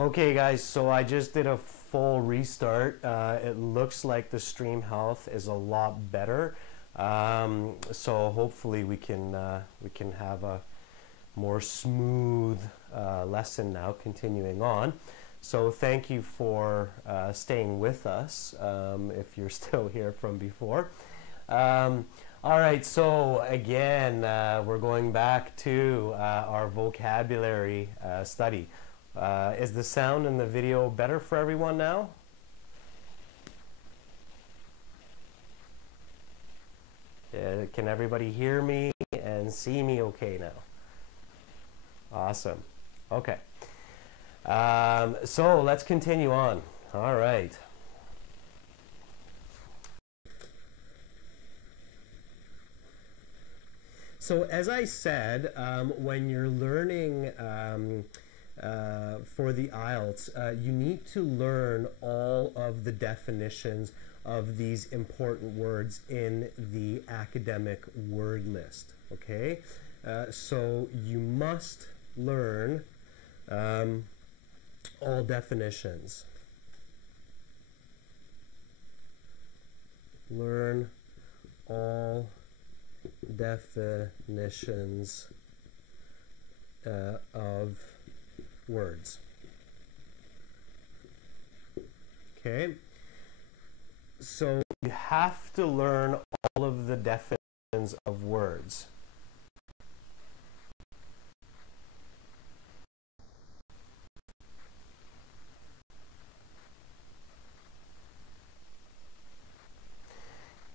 Okay guys, so I just did a full restart. It looks like the stream health is a lot better. So hopefully we can have a more smooth lesson now continuing on. So thank you for staying with us if you're still here from before. All right, so again, we're going back to our vocabulary study. Is the sound and the video better for everyone now? Can everybody hear me and see me okay now? Awesome. Okay. So let's continue on. All right. So as I said, when you're learning for the IELTS, you need to learn all of the definitions of these important words in the academic word list, okay? So you must learn all definitions. Learn all definitions of words. Okay, so you have to learn all of the definitions of words.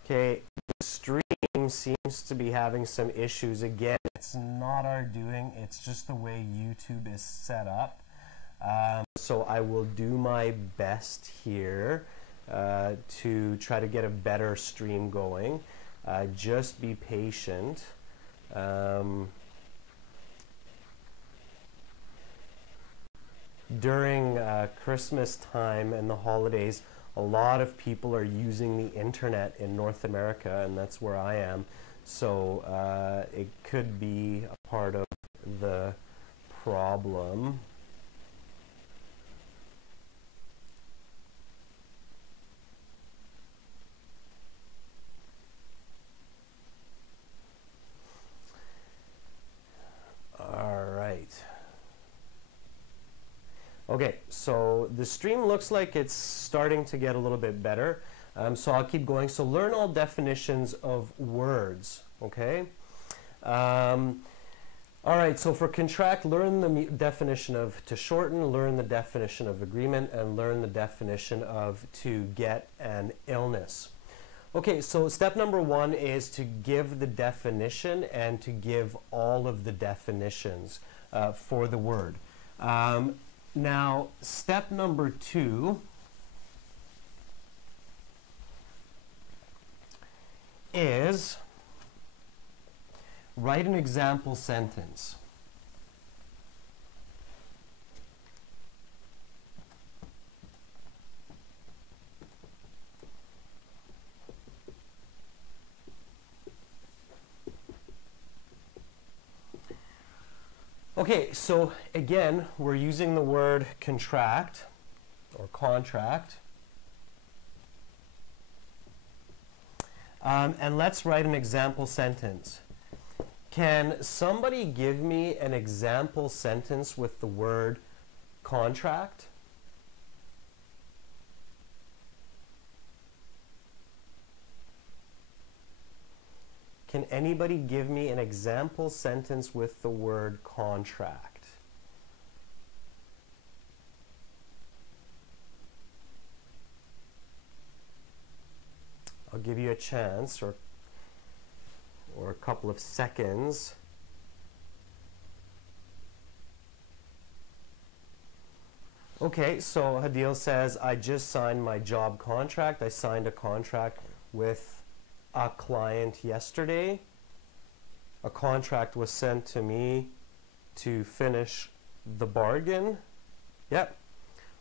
Okay, the stream seems to be having some issues. Again, it's not our doing, it's just the way YouTube is set up. So I will do my best here to try to get a better stream going. Just be patient. During Christmas time and the holidays, a lot of people are using the internet in North America, and that's where I am. So it could be a part of the problem. All right. Okay, so the stream looks like it's starting to get a little bit better. So I'll keep going. So learn all definitions of words, okay? All right, so for contract, learn the definition of to shorten, learn the definition of agreement, and learn the definition of to get an illness. Okay, so step number one is to give the definition and to give all of the definitions for the word. Now, step number two is write an example sentence. Okay, so again, we're using the word contract or contract. And let's write an example sentence. Can somebody give me an example sentence with the word contract? Can anybody give me an example sentence with the word contract? I'll give you a chance or a couple of seconds. Okay, so Hadil says, I just signed my job contract. I signed a contract with a client yesterday. A contract was sent to me to finish the bargain. Yep.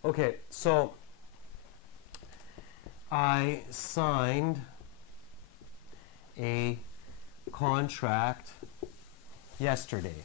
Okay, so I signed a contract yesterday.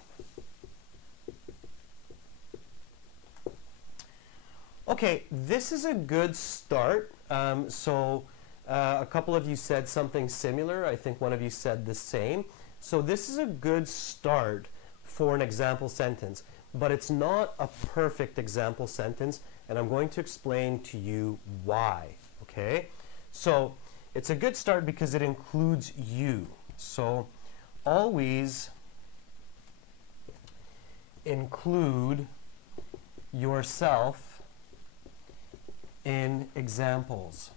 Okay, this is a good start. A couple of you said something similar. I think one of you said the same. So this is a good start for an example sentence, but it's not a perfect example sentence, and I'm going to explain to you why, okay? So it's a good start because it includes you. So always include yourself in examples.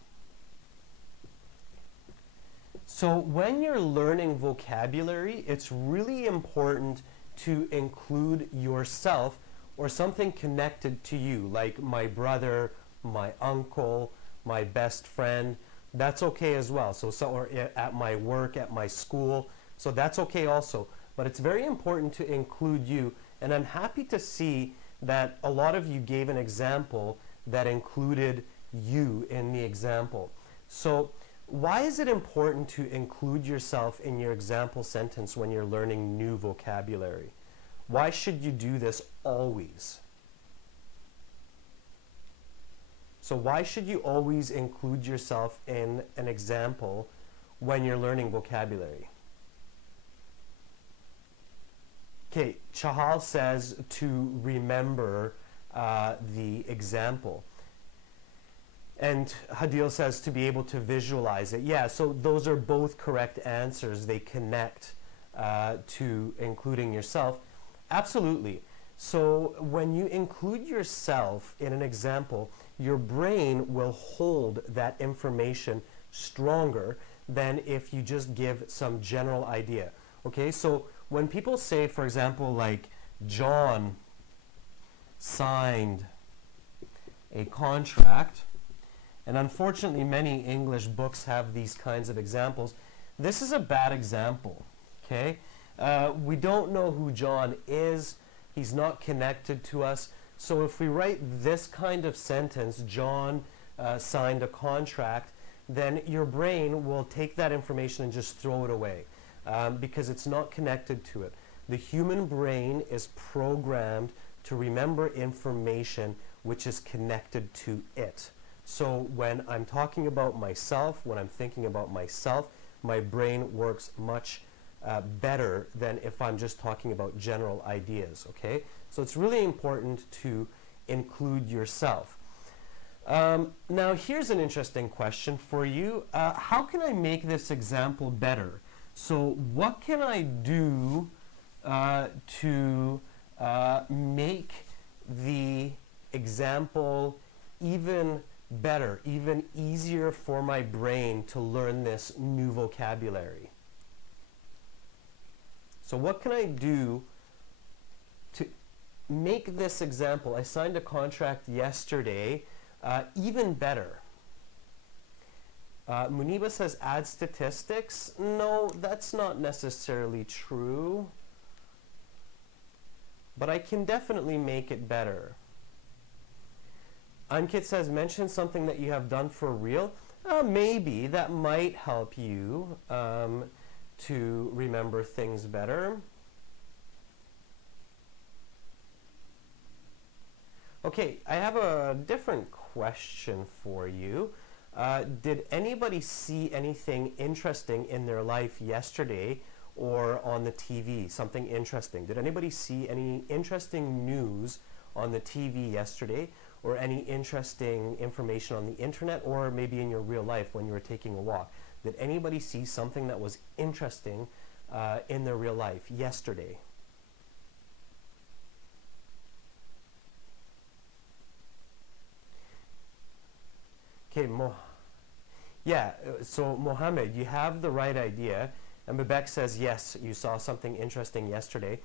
So when you're learning vocabulary, it's really important to include yourself or something connected to you, like my brother, my uncle, my best friend. That's okay as well. Or at my work, at my school. So that's okay also. But it's very important to include you. And I'm happy to see that a lot of you gave an example that included you in the example. So why is it important to include yourself in your example sentence when you're learning new vocabulary? Why should you do this always? So why should you always include yourself in an example when you're learning vocabulary? Okay, Chahal says to remember the example. And Hadil says to be able to visualize it. Yeah, so those are both correct answers. They connect to including yourself. Absolutely. So when you include yourself in an example, your brain will hold that information stronger than if you just give some general idea. Okay, so when people say, for example, like, John signed a contract, and unfortunately many English books have these kinds of examples. This is a bad example, okay? We don't know who John is. He's not connected to us. So if we write this kind of sentence, John signed a contract, then your brain will take that information and just throw it away because it's not connected to it. The human brain is programmed to remember information which is connected to it. So when I'm talking about myself, when I'm thinking about myself, my brain works much better than if I'm just talking about general ideas, okay? So it's really important to include yourself. Now here's an interesting question for you. How can I make this example better? So what can I do to make the example even better, even easier for my brain to learn this new vocabulary? So what can I do to make this example, I signed a contract yesterday, even better? Muniba says add statistics. No, that's not necessarily true. But I can definitely make it better. Ankit says mention something that you have done for real. Maybe that might help you to remember things better. Okay, I have a different question for you. Did anybody see anything interesting in their life yesterday or on the TV? Something interesting. Did anybody see any interesting news on the TV yesterday, or any interesting information on the internet, or maybe in your real life when you were taking a walk? Did anybody see something that was interesting in their real life yesterday? Okay, so Mohammed, you have the right idea. And Babek says, yes, you saw something interesting yesterday.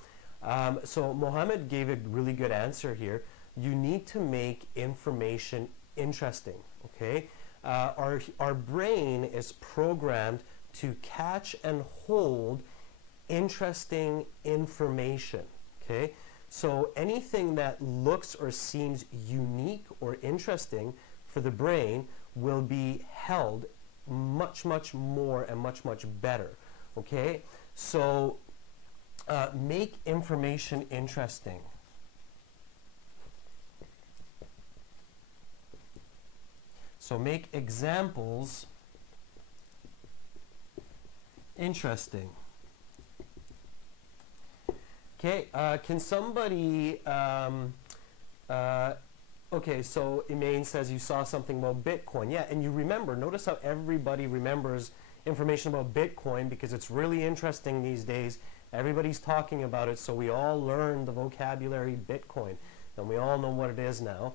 So Mohammed gave a really good answer here. You need to make information interesting, okay? Our brain is programmed to catch and hold interesting information, okay? So anything that looks or seems unique or interesting for the brain will be held much, much more and much, much better, okay? So make information interesting. So make examples interesting. Okay, can somebody, okay, so Emaine says you saw something about Bitcoin. Yeah, and you remember, notice how everybody remembers information about Bitcoin because it's really interesting these days. Everybody's talking about it, so we all learned the vocabulary Bitcoin. And we all know what it is now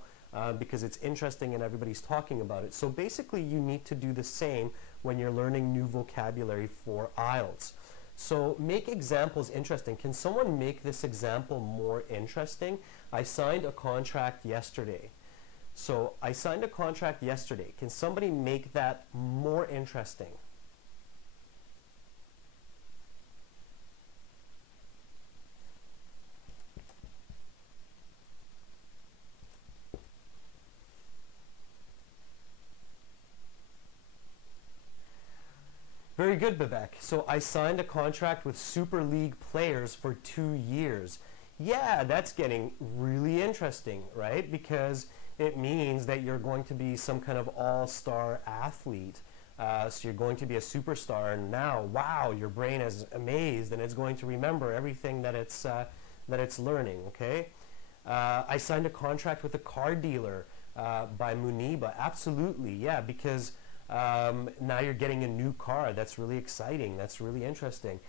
because it's interesting and everybody's talking about it. So basically you need to do the same when you're learning new vocabulary for IELTS. So make examples interesting. Can someone make this example more interesting? I signed a contract yesterday. So I signed a contract yesterday. Can somebody make that more interesting? Very good, Vivek. So I signed a contract with Super League players for 2 years. Yeah, that's getting really interesting, right? Because it means that you're going to be some kind of all-star athlete. So you're going to be a superstar, and now, wow, your brain is amazed, and it's going to remember everything that it's learning, okay? I signed a contract with a car dealer by Muniba. Absolutely, yeah, because now you're getting a new car. That's really exciting. That's really interesting.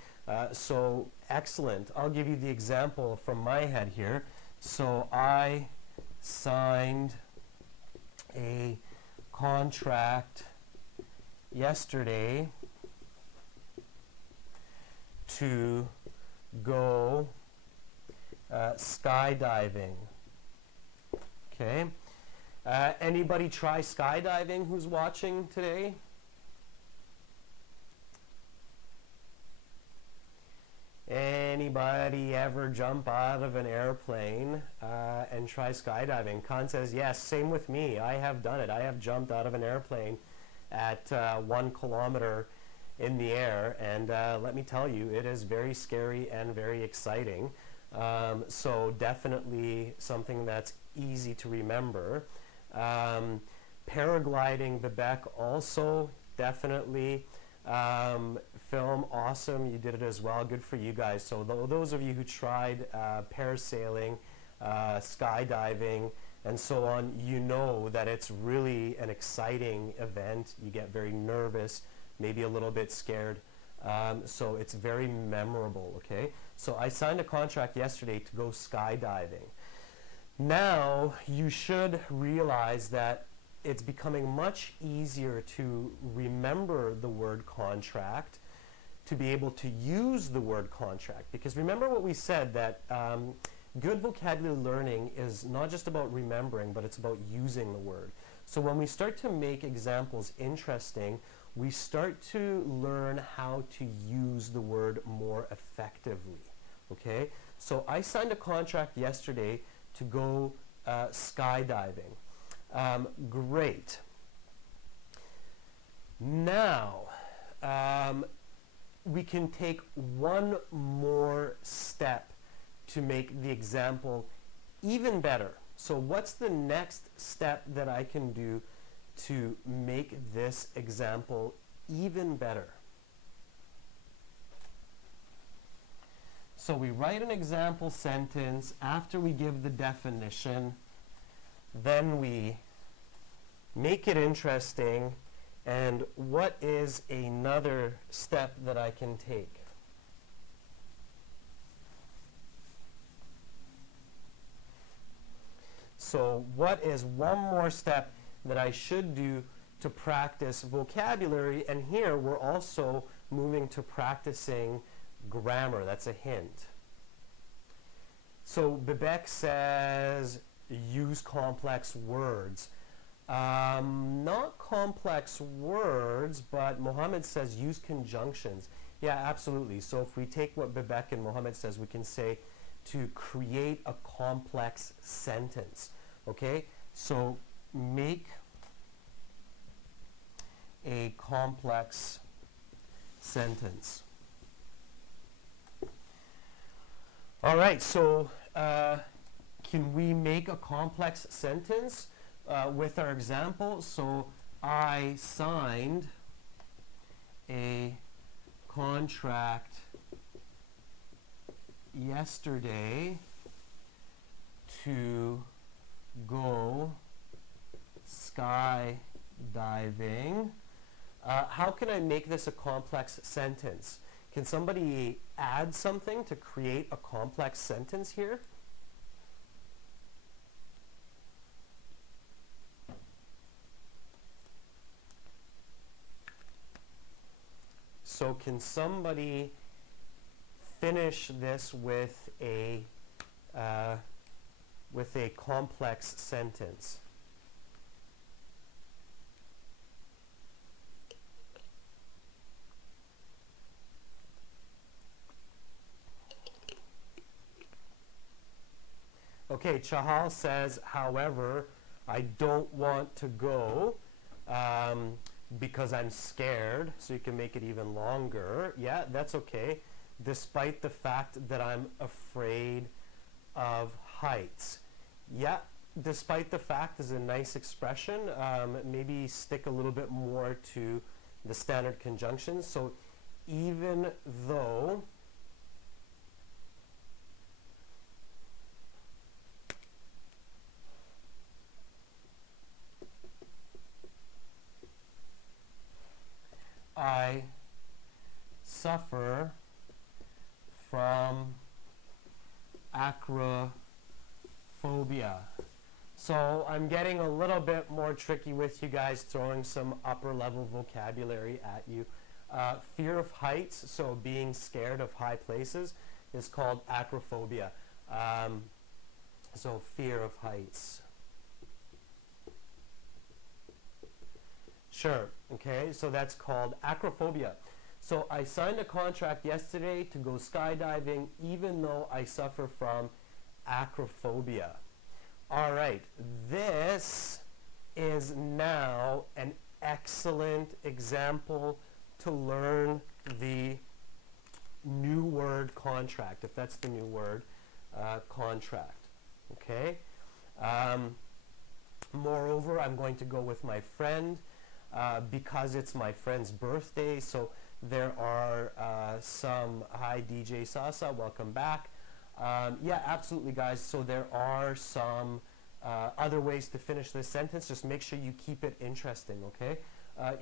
So excellent. I'll give you the example from my head here. So I signed a contract yesterday to go skydiving. Okay. Anybody try skydiving who's watching today? Anybody ever jump out of an airplane and try skydiving? Khan says, yes, same with me. I have done it. I have jumped out of an airplane at 1 kilometer in the air, and let me tell you, it is very scary and very exciting. So definitely something that's easy to remember. Paragliding, Vivek, also definitely. Film, awesome, you did it as well, good for you guys. So those of you who tried parasailing, skydiving, and so on, you know that it's really an exciting event. You get very nervous, maybe a little bit scared. So it's very memorable, okay? So I signed a contract yesterday to go skydiving. Now you should realize that it's becoming much easier to remember the word contract, to be able to use the word contract. Because remember what we said, that good vocabulary learning is not just about remembering, but it's about using the word. So when we start to make examples interesting, we start to learn how to use the word more effectively, okay? So I signed a contract yesterday to go skydiving. Great. Now, we can take one more step to make the example even better. So what's the next step that I can do to make this example even better? So we write an example sentence after we give the definition, then we make it interesting, and what is another step that I can take? So what is one more step that I should do to practice vocabulary? And here we're also moving to practicing grammar. That's a hint. So Bebek says use complex words. Not complex words, but Mohammed says use conjunctions. Yeah, absolutely. So if we take what Bebek and Mohammed says, we can say to create a complex sentence. Okay? So make a complex sentence. All right, so can we make a complex sentence with our example? So I signed a contract yesterday to go skydiving. How can I make this a complex sentence? Can somebody add something to create a complex sentence here? So can somebody finish this with a complex sentence? Okay, Chahal says, however, I don't want to go because I'm scared, so you can make it even longer. Yeah, that's okay. Despite the fact that I'm afraid of heights. Yeah, despite the fact is a nice expression. Maybe stick a little bit more to the standard conjunctions. So even though I suffer from acrophobia. So I'm getting a little bit more tricky with you guys, throwing some upper level vocabulary at you. Fear of heights, so being scared of high places, is called acrophobia. So fear of heights. Sure, okay, so that's called acrophobia. So I signed a contract yesterday to go skydiving even though I suffer from acrophobia. All right, this is now an excellent example to learn the new word contract, if that's the new word, contract, okay? Moreover, I'm going to go with my friend because it's my friend's birthday, so there are some, hi DJ Sasa, welcome back. Yeah, absolutely guys, so there are some other ways to finish this sentence. Just make sure you keep it interesting, okay?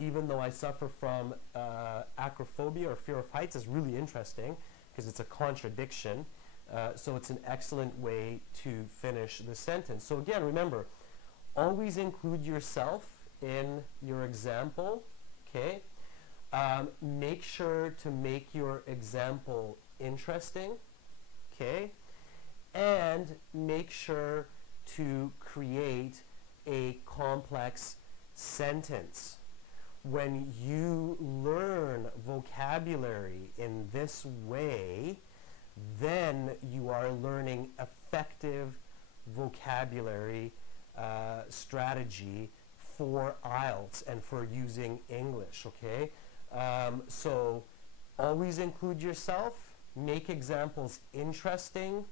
Even though I suffer from acrophobia or fear of heights is really interesting because it's a contradiction. So it's an excellent way to finish the sentence. So again, remember, always include yourself in your example, okay? Make sure to make your example interesting, okay? And make sure to create a complex sentence. When you learn vocabulary in this way, then you are learning effective vocabulary strategy for IELTS and for using English, okay? So always include yourself, make examples interesting,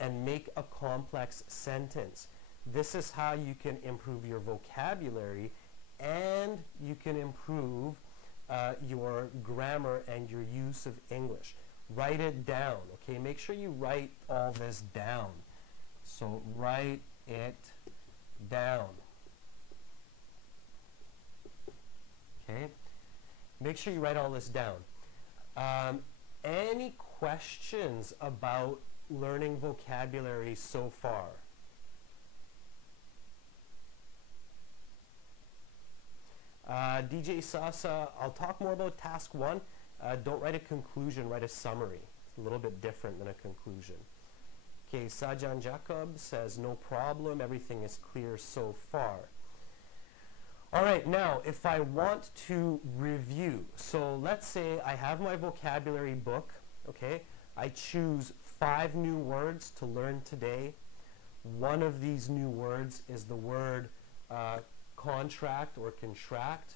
and make a complex sentence. This is how you can improve your vocabulary and you can improve your grammar and your use of English. Write it down, okay? Make sure you write all this down. So write it down. Okay? Make sure you write all this down. Any questions about learning vocabulary so far? DJ Sasa, I'll talk more about task 1. Don't write a conclusion, write a summary. It's a little bit different than a conclusion. Okay, Sajan Jacob says, no problem, everything is clear so far. All right, now, if I want to review, so let's say I have my vocabulary book, okay? I choose 5 new words to learn today. One of these new words is the word contract or contract.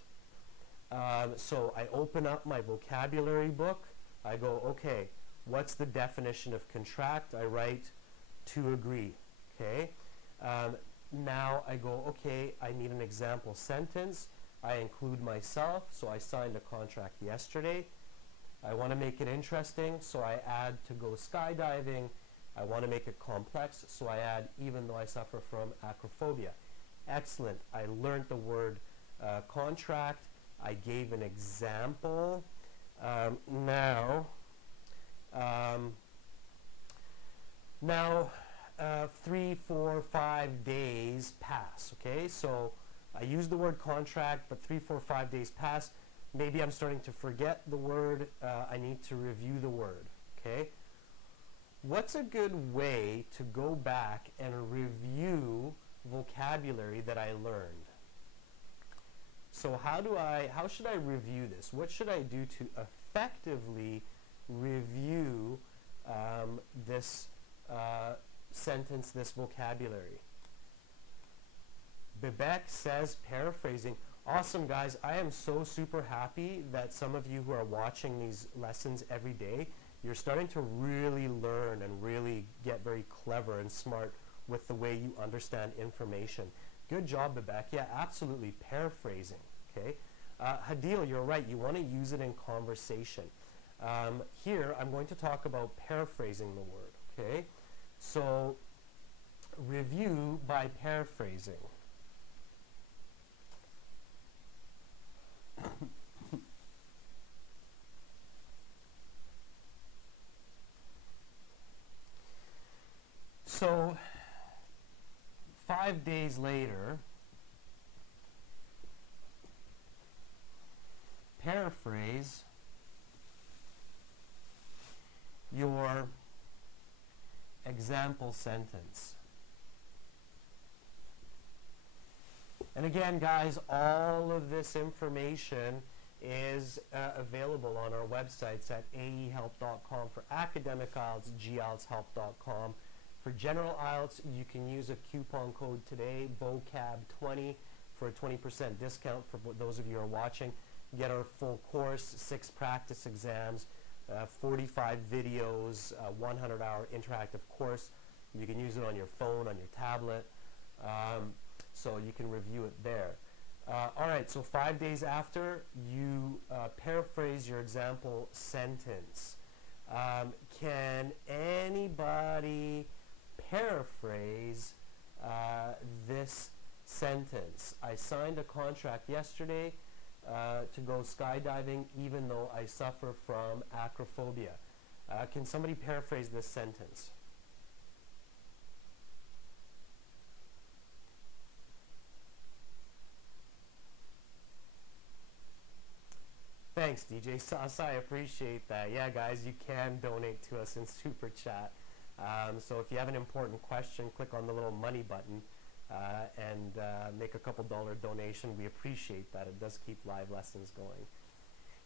So I open up my vocabulary book. I go, okay, what's the definition of contract? I write to agree, okay? Now I go, okay, I need an example sentence. I include myself, so I signed a contract yesterday. I want to make it interesting, so I add to go skydiving. I want to make it complex, so I add even though I suffer from acrophobia. Excellent. I learned the word contract. I gave an example. Now, 3, 4, 5 days pass, okay? So I use the word contract, but 3, 4, 5 days pass. Maybe I'm starting to forget the word. I need to review the word, okay? What's a good way to go back and review vocabulary that I learned? So how should I review this? What should I do to effectively review this sentence, this vocabulary? Bebek says, paraphrasing. Awesome, guys. I am so super happy that some of you who are watching these lessons every day, you're starting to really learn and really get very clever and smart with the way you understand information. Good job, Bebek. Yeah, absolutely. Paraphrasing. Okay. Hadil, you're right. You want to use it in conversation. Here, I'm going to talk about paraphrasing the word. Okay. So, review by paraphrasing. So, 5 days later, paraphrase your example sentence. And again, guys, all of this information is available on our websites at aehelp.com for academic IELTS, gieltshelp.com. For general IELTS, you can use a coupon code today, vocab20, for a 20% discount for those of you who are watching. Get our full course, 6 practice exams, 45 videos, 100-hour interactive course. You can use it on your phone, on your tablet, so you can review it there. All right, so 5 days after, you paraphrase your example sentence. Can anybody paraphrase this sentence? I signed a contract yesterday to go skydiving even though I suffer from acrophobia. Can somebody paraphrase this sentence? Thanks, DJ Sasa. I appreciate that. Yeah, guys, you can donate to us in Super Chat. So if you have an important question, click on the little money button and make a couple dollar donation. We appreciate that. It does keep live lessons going.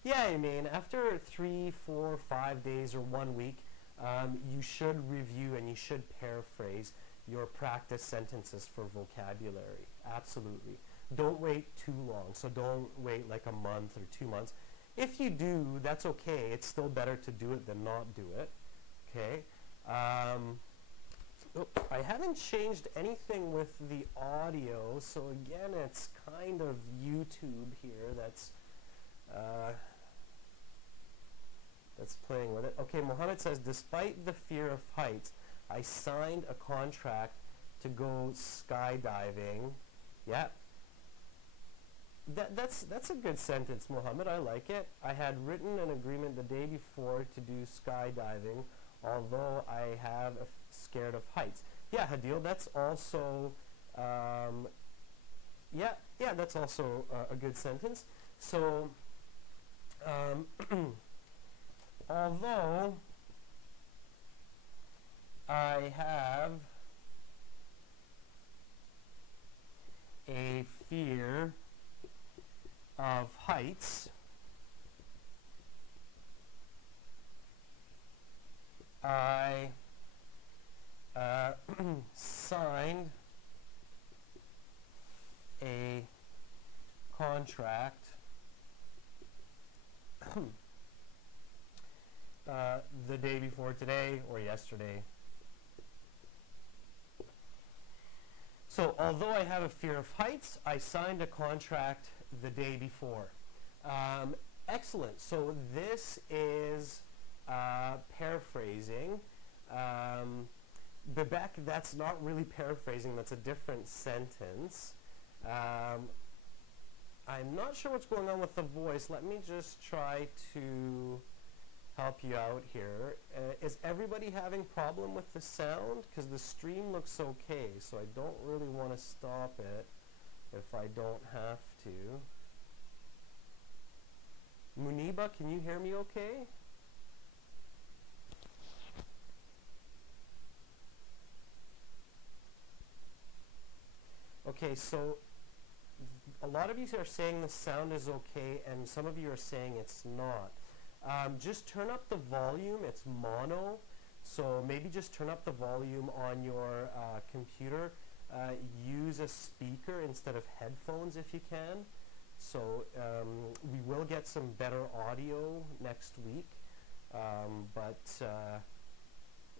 Yeah, I mean, after 3, 4, 5 days or 1 week, you should review and you should paraphrase your practice sentences for vocabulary. Absolutely. Don't wait too long. So don't wait like a month or 2 months. If you do, that's okay. It's still better to do it than not do it. Okay. I haven't changed anything with the audio, so again, it's kind of YouTube here that's playing with it. Okay, Mohammed says, despite the fear of heights, I signed a contract to go skydiving. Yeah. That's a good sentence, Mohammed. I like it. I had written an agreement the day before to do skydiving, although I have scared of heights. Yeah, Hadil, that's also that's also a good sentence. So although I have a fear of heights, I signed a contract the day before today or yesterday. So although I have a fear of heights, I signed a contract the day before. Excellent. So this is paraphrasing. Bebek, that's not really paraphrasing, that's a different sentence. I'm not sure what's going on with the voice. Let me just try to help you out here. Is everybody having problem with the sound? Because the stream looks okay, so I don't really want to stop it if I don't have to. Muniba, can you hear me okay? Okay, so a lot of you are saying the sound is okay, and some of you are saying it's not. Just turn up the volume. It's mono, so maybe just turn up the volume on your computer. Use a speaker instead of headphones if you can. So we will get some better audio next week, but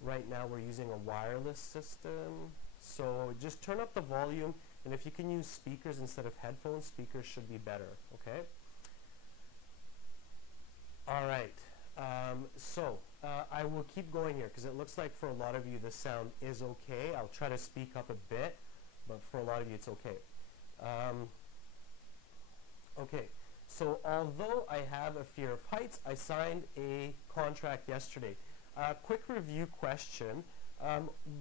right now we're using a wireless system. So just turn up the volume, and if you can use speakers instead of headphones, speakers should be better, okay? All right, I will keep going here because it looks like for a lot of you the sound is okay. I'll try to speak up a bit, but for a lot of you it's okay. Okay, so although I have a fear of heights, I signed a contract yesterday. Quick review question.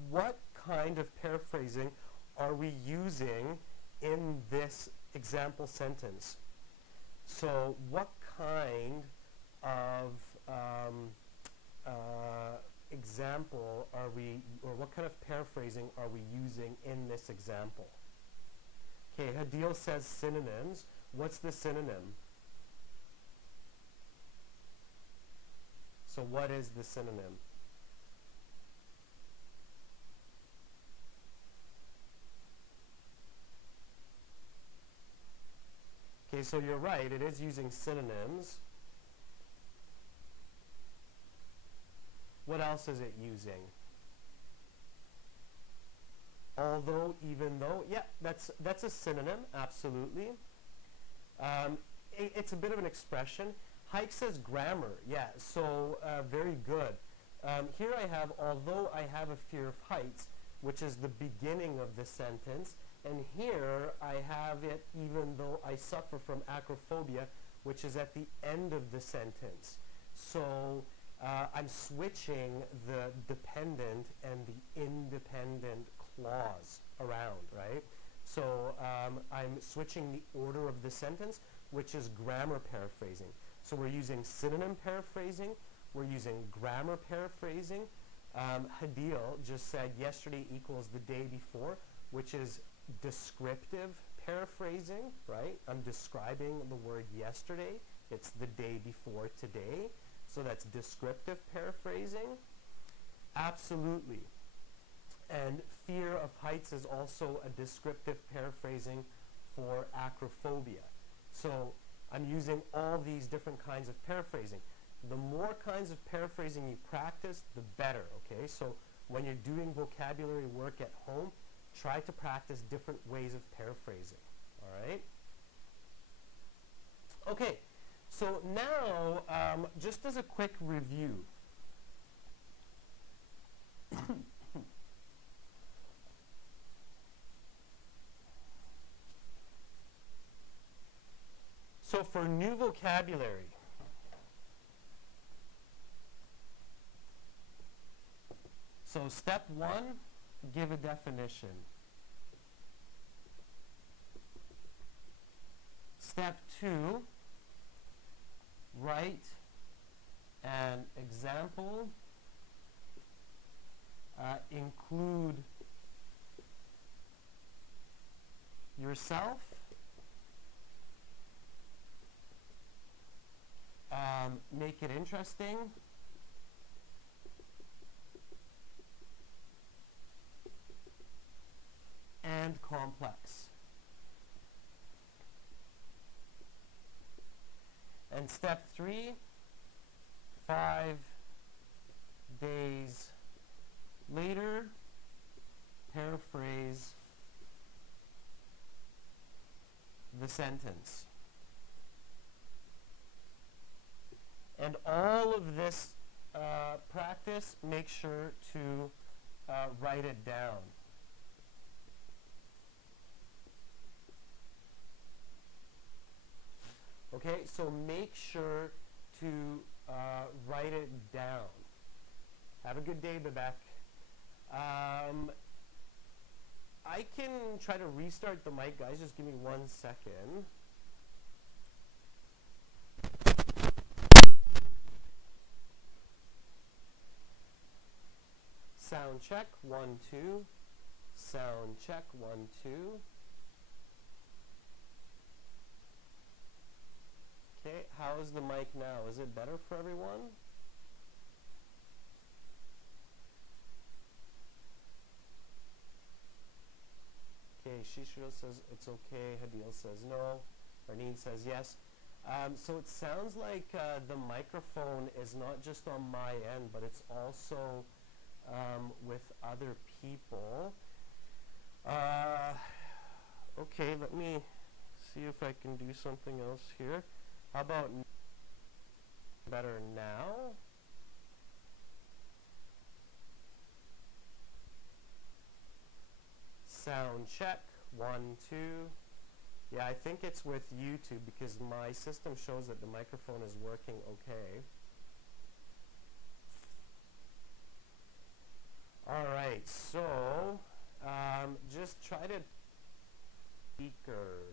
What kind of paraphrasing are we using in this example sentence? So what kind of example are we, or what kind of paraphrasing are we using in this example? Okay, Hadil says synonyms. What's the synonym? So what is the synonym? Okay, so you're right, it is using synonyms. What else is it using? Although, even though, yeah, that's a synonym, absolutely. It's a bit of an expression. Hike says grammar, yeah, so very good. Here I have, although I have a fear of heights, which is the beginning of the sentence, and here I have it, even though I suffer from acrophobia, which is at the end of the sentence. So I'm switching the dependent and the independent clause around, right? So I'm switching the order of the sentence, which is grammar paraphrasing. So we're using synonym paraphrasing, we're using grammar paraphrasing. Hadil just said yesterday equals the day before, which is descriptive paraphrasing, right? I'm describing the word yesterday. It's the day before today. So that's descriptive paraphrasing. Absolutely. And fear of heights is also a descriptive paraphrasing for acrophobia. So I'm using all these different kinds of paraphrasing. The more kinds of paraphrasing you practice, the better, okay? So when you're doing vocabulary work at home, try to practice different ways of paraphrasing, all right? Okay, so now, just as a quick review, so for new vocabulary, so step one, give a definition. Step two, write an example, include yourself, make it interesting, and complex. And step three, 5 days later, paraphrase the sentence. And all of this practice, make sure to write it down. Okay, so make sure to write it down. Have a good day, Babek. I can try to restart the mic, guys. Just give me 1 second. Sound check, 1, 2. Sound check, 1, 2. Okay, how is the mic now? Is it better for everyone? Okay, Shishiro says it's okay. Hadil says no. Arneen says yes. So it sounds like the microphone is not just on my end, but it's also with other people. Okay, let me see if I can do something else here. How about better now? Sound check, 1, 2. Yeah, I think it's with YouTube because my system shows that the microphone is working okay. All right, so just try to speakers.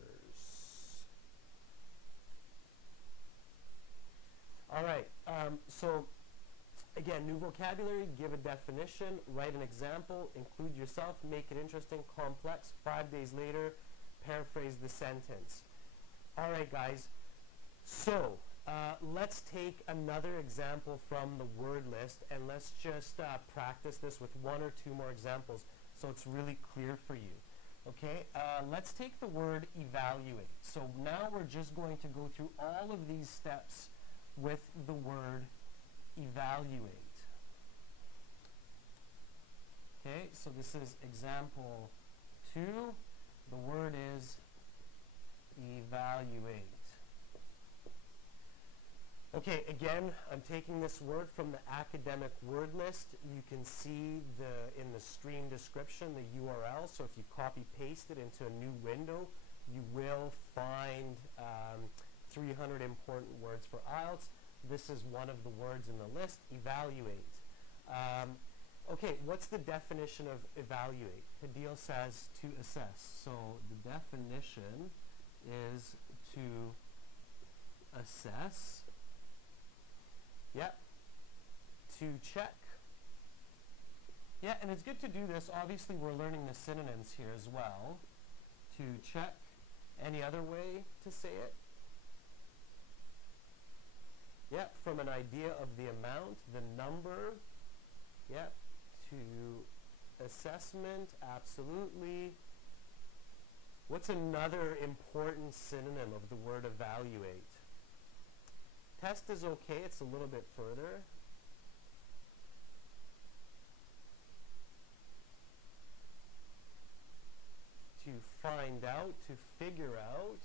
All right, so again, new vocabulary, give a definition, write an example, include yourself, make it interesting, complex, 5 days later, paraphrase the sentence. All right, guys, so let's take another example from the word list and let's just practice this with 1 or 2 more examples so it's really clear for you. Okay, let's take the word evaluate. So now we're just going to go through all of these steps with the word evaluate. Okay, so this is example 2. The word is evaluate. Okay, again, I'm taking this word from the academic word list. You can see in the stream description the URL, so if you copy paste it into a new window, you will find 300 important words for IELTS. This is one of the words in the list, evaluate. Okay, what's the definition of evaluate? Hadil says to assess. So the definition is to assess. Yep. To check. Yeah, and it's good to do this. Obviously, we're learning the synonyms here as well. To check. Any other way to say it? Yep, from an idea of the amount, the number. Yep. To assessment, absolutely. What's another important synonym of the word evaluate? Test is okay, it's a little bit further. To find out, to figure out.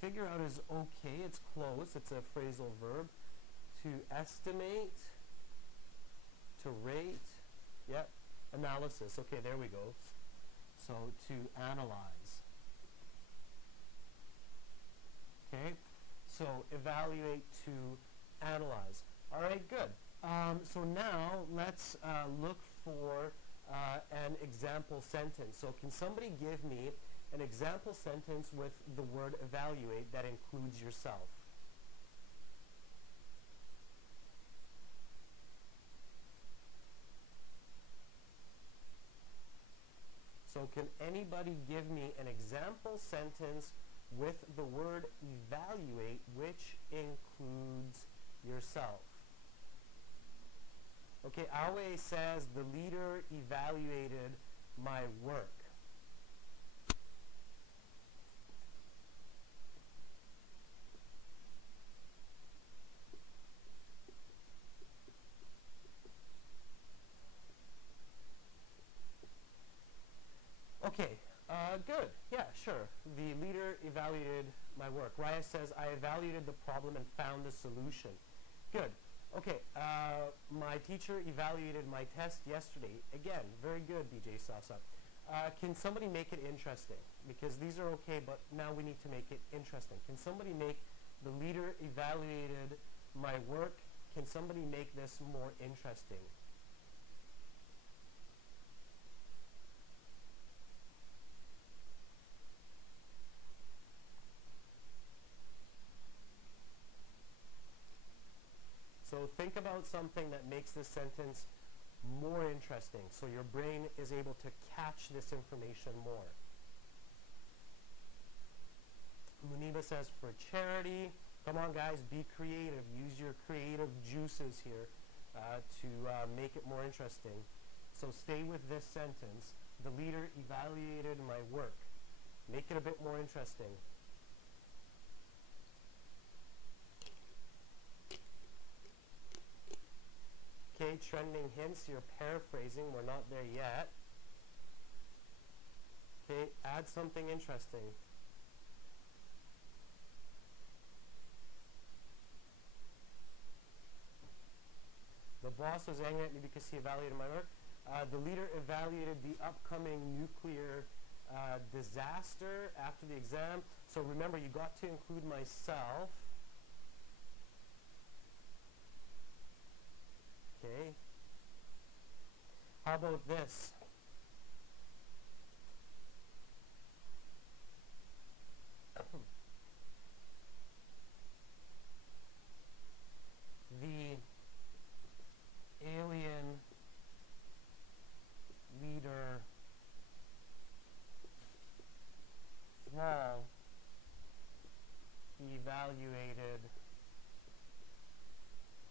Figure out is okay, it's close, it's a phrasal verb. To estimate, to rate, yep, analysis. Okay, there we go. So to analyze. Okay, so evaluate, to analyze. All right, good. So now let's look for an example sentence. So can somebody give me an example sentence with the word evaluate that includes yourself? So can anybody give me an example sentence with the word evaluate which includes yourself? Okay, Awe says the leader evaluated my work. Okay, good. Yeah, sure. The leader evaluated my work. Raya says, I evaluated the problem and found the solution. Good. Okay, my teacher evaluated my test yesterday. Again, very good, DJ Sasa. Can somebody make it interesting? Because these are okay, but now we need to make it interesting. Can somebody make the leader evaluated my work? Can somebody make this more interesting? So think about something that makes this sentence more interesting, so your brain is able to catch this information more. Muniba says for charity. Come on guys, be creative. Use your creative juices here to make it more interesting. So stay with this sentence. The leader evaluated my work. Make it a bit more interesting. Okay, trending hints, you're paraphrasing. We're not there yet. Okay, add something interesting. The boss was angry at me because he evaluated my work. The leader evaluated the upcoming nuclear disaster after the exam. So remember, you got to include myself. Okay. How about this? The alien leader Thrall evaluated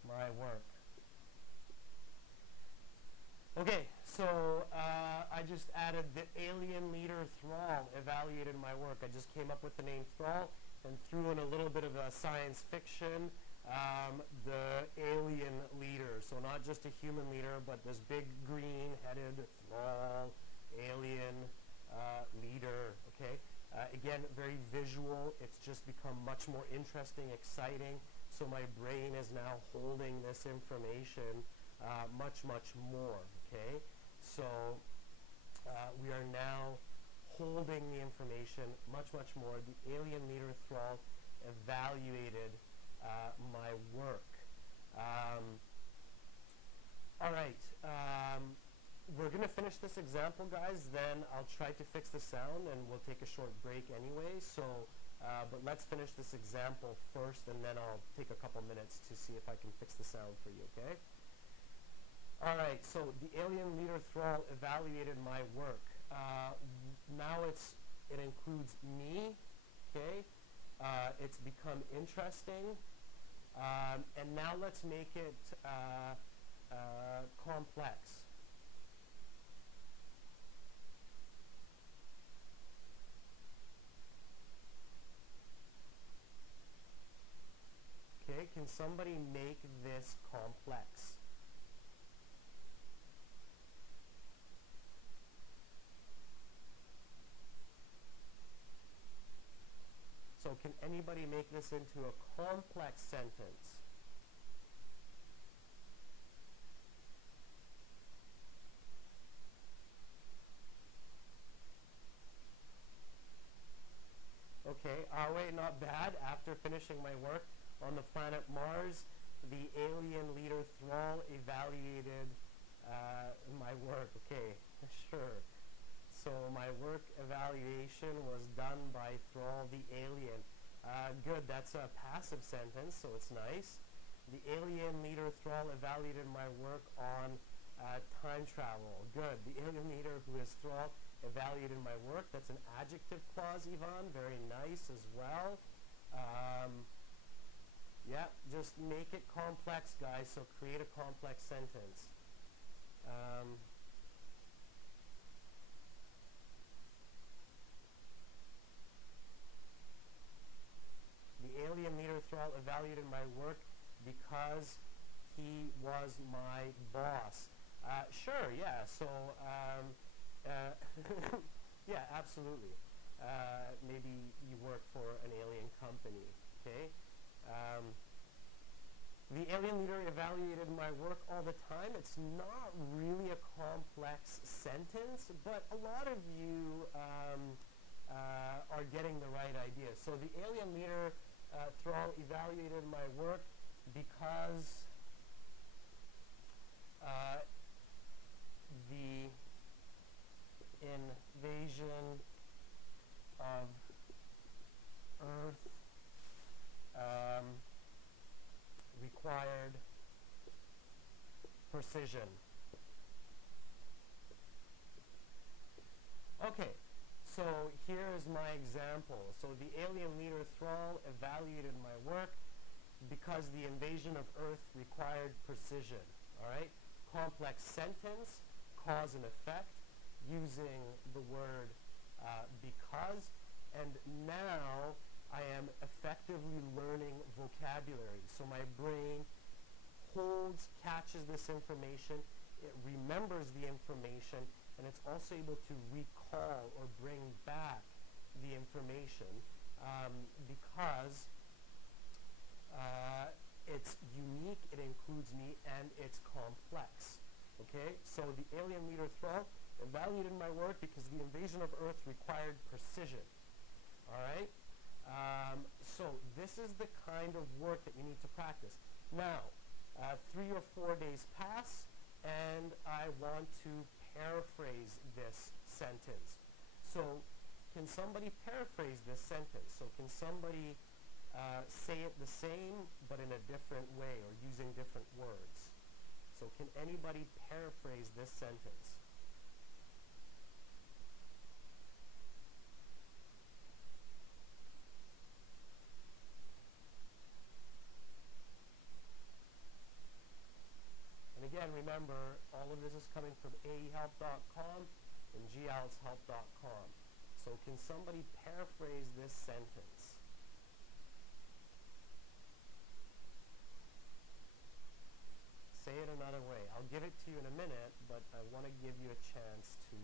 my work. Okay, so I just added the alien leader Thrall evaluated my work. I just came up with the name Thrall and threw in a little bit of a science fiction, the alien leader. So not just a human leader, but this big green-headed Thrall alien leader, okay? Again, very visual. It's just become much more interesting, exciting. So my brain is now holding this information much more, okay? So we are now holding the information much more. The alien leader Thrall evaluated my work. All right, we're going to finish this example, guys. Then I'll try to fix the sound, and we'll take a short break anyway. So, but let's finish this example first, and then I'll take a couple minutes to see if I can fix the sound for you, okay? All right, so the alien leader Thrall evaluated my work. Now it includes me, okay? It's become interesting. And now let's make it complex. Okay, can somebody make this complex? So can anybody make this into a complex sentence? Okay, Awe, not bad. After finishing my work on the planet Mars, the alien leader Thrall evaluated my work. Okay, sure. So my work evaluation was done by Thrall the alien. Good, that's a passive sentence, so it's nice. The alien leader Thrall evaluated my work on time travel. Good, the alien leader who is Thrall evaluated my work. That's an adjective clause, Yvonne. Very nice as well. Yeah, just make it complex, guys, so create a complex sentence. The alien leader Thrall evaluated my work because he was my boss. Sure, yeah, so, yeah, absolutely. Maybe you work for an alien company, okay? The alien leader evaluated my work all the time. It's not really a complex sentence, but a lot of you are getting the right idea. So the alien leader Thrall evaluated my work because the invasion of Earth required precision. Okay, so here is my example. So the alien leader Thrall evaluated my work because the invasion of Earth required precision. All right, complex sentence, cause and effect, using the word because, and now I am effectively learning vocabulary. So my brain holds, catches this information, it remembers the information, and it's also able to recall or bring back the information because it's unique, it includes me, and it's complex. Okay, so the alien leader Thrall evaluated my work because the invasion of Earth required precision. All right, so this is the kind of work that you need to practice. Now, 3 or 4 days pass, and I want to paraphrase this sentence. So, can somebody paraphrase this sentence? So, can somebody say it the same but in a different way or using different words? So, can anybody paraphrase this sentence? And again, remember, all of this is coming from aehelp.com and gieltshelp.com. So can somebody paraphrase this sentence? Say it another way. I'll give it to you in a minute, but I want to give you a chance to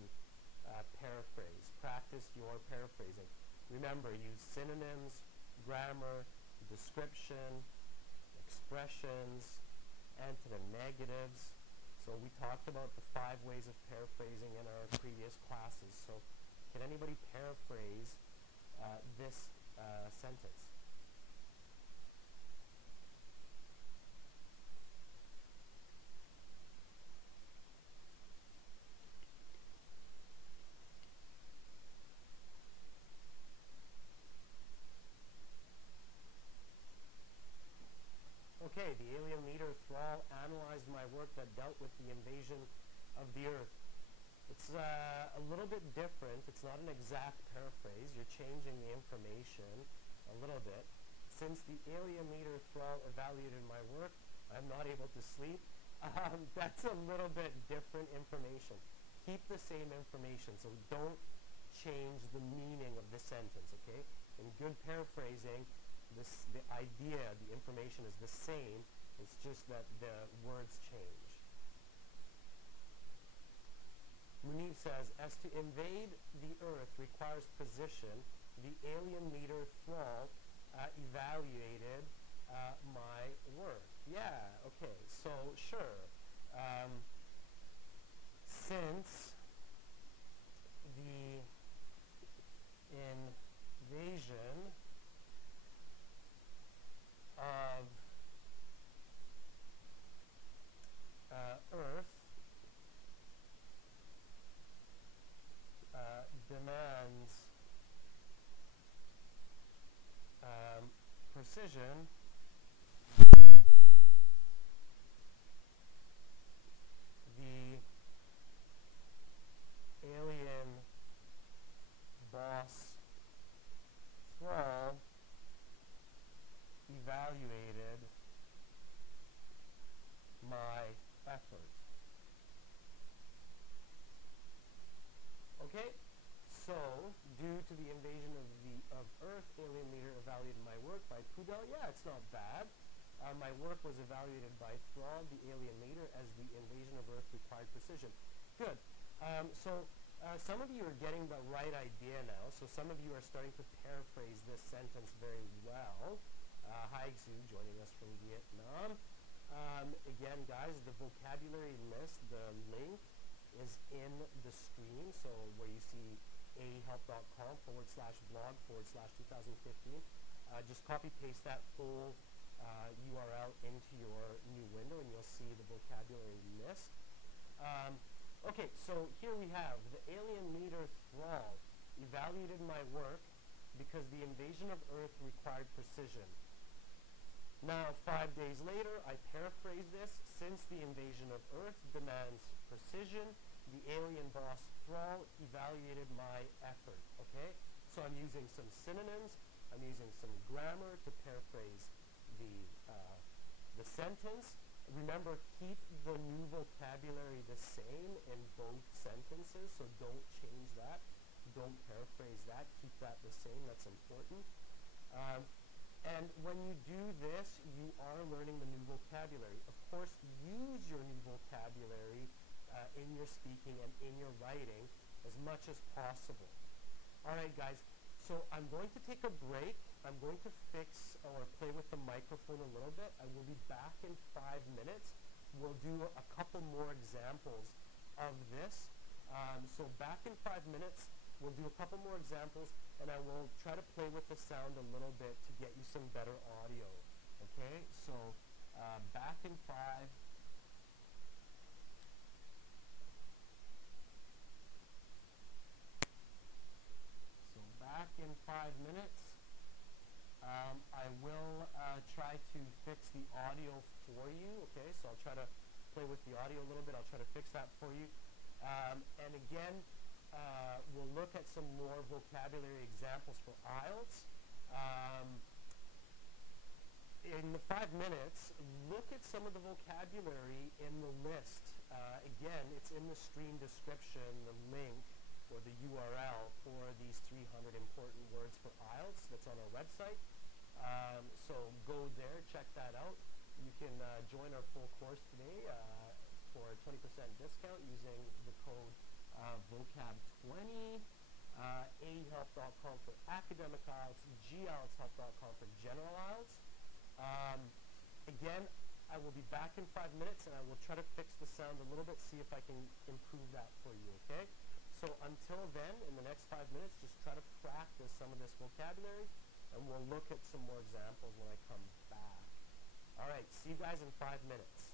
paraphrase. Practice your paraphrasing. Remember, use synonyms, grammar, description, expressions, antonym negatives. So we talked about the 5 ways of paraphrasing in our previous classes. So can anybody paraphrase this sentence? Okay, the alien leader Thrall analyzed my work that dealt with the invasion of the Earth. It's a little bit different. It's not an exact paraphrase. You're changing the information a little bit. Since the alien leader Thrall evaluated my work, I'm not able to sleep. That's a little bit different information. Keep the same information, so don't change the meaning of the sentence, okay? In good paraphrasing, the idea, the information is the same. It's just that the words change. Munib says, as to invade the Earth requires position, the alien leader Thrall evaluated my work. Yeah, okay, so sure. Since the invasion of Earth demands precision, the alien boss Thrall evaluated my effort. Okay, so due to the invasion of Earth, alien leader evaluated my work by Pudel. Yeah, it's not bad. My work was evaluated by Thrall, the alien leader, as the invasion of Earth required precision. Good. So some of you are getting the right idea now. So some of you are starting to paraphrase this sentence very well. Hi, Xu, joining us from Vietnam. Again, guys, the vocabulary list, the link is in the stream. So where you see ahelp.com/blog/2015, just copy paste that whole URL into your new window and you'll see the vocabulary list. Okay, so here we have the alien leader Thrall evaluated my work because the invasion of Earth required precision. Now, 5 days later, I paraphrase this. Since the invasion of Earth demands precision, the alien boss Thrall evaluated my effort. Okay? So I'm using some synonyms. I'm using some grammar to paraphrase the sentence. Remember, keep the new vocabulary the same in both sentences, so don't change that. Don't paraphrase that. Keep that the same. That's important. And when you do this, you are learning the new vocabulary. Of course, use your new vocabulary in your speaking and in your writing as much as possible. All right, guys. So I'm going to take a break. I'm going to fix or play with the microphone a little bit. I will be back in 5 minutes. We'll do a couple more examples of this. So back in 5 minutes. We'll do a couple more examples, and I will try to play with the sound a little bit to get you some better audio. Okay, so back in 5. So back in 5 minutes. I will try to fix the audio for you. Okay, so I'll try to play with the audio a little bit. I'll try to fix that for you. And again, we'll look at some more vocabulary examples for IELTS. In the 5 minutes, look at some of the vocabulary in the list. Again, it's in the stream description, the link or the URL for these 300 important words for IELTS that's on our website. So go there, check that out. You can join our full course today for a 20% discount using the code vocab20, ahelp.com for academic IELTS, gieltshelp.com for general IELTS. Again, I will be back in 5 minutes and I will try to fix the sound a little bit, see if I can improve that for you, okay? So until then, in the next 5 minutes, just try to practice some of this vocabulary and we'll look at some more examples when I come back. All right, see you guys in 5 minutes.